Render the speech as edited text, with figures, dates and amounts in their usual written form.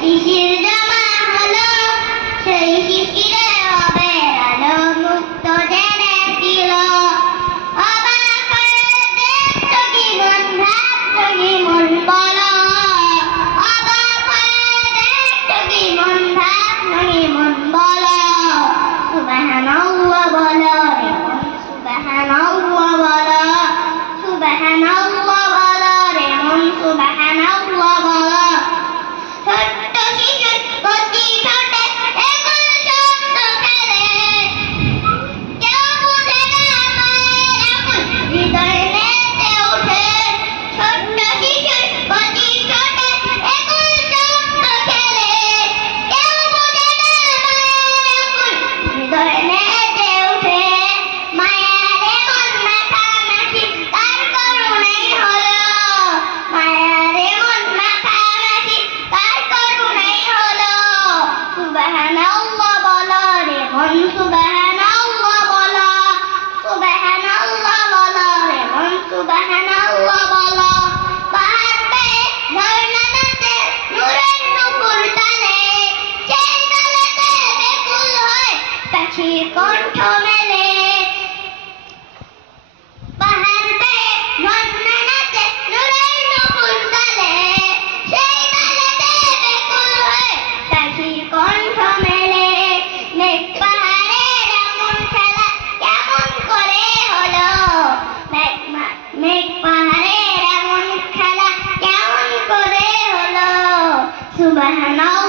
শিশির জমা হলো, সেই শিশিরে হবে আলো মুক্ত জেনে দিল। অবাক হয়ে দেখছো কি মন, ভাবছো কি মন বলো। অবাক হয়ে দেখছো কি মন, ভাবছো কি মন বলো। সুবহানাল্লাহ বলো রে মন, সুবহানাল্লাহ বলো। সুবহানাল্লাহ বলো রে মন, সুবহানাল্লাহ বলো। ছোট্ট শিশুর প্রতি ছোটে একুল শব্দ খেলে, কেউ বুঝে না মায়ের আকুল হৃদয় নেচে ওঠে। ছোট্ট শিশুর প্রতি ছোটে একুল শব্দ খেলে, কেউ বুঝে না মায়ের আকুল হৃদয় নেচে ওঠে। মায়ার এমন মাখামাখি কার করুণাই হলো। মায়ার এমন মাখামাখি কার করুণাই হলো। সুবহানাল্লাহ বলো রে মন, সুবহানাল্লাহ বলো। সুবহানাল্লাহ বলো রে মন, সুবহানাল্লাহ বলো। পাহাড় বেয়ে ঝর্ণা নাচে নূরের নুপুর তালে, সেই তালেতে বেকুল হয়ে পাখির কণ্ঠ মেলে। পাহাড় বেয়ে ঝর্ণা নাচে নূরের নুপুর তালে, সেই তালেতে বেকুল হয়ে পাখির কণ্ঠ মেলে। মেঘ পাহাড়ের এমন খেলা কেমন করে হলো। মেঘ পাহাড়ের এমন খেলা কেমন করে হলো। সুবহানাল্লাহ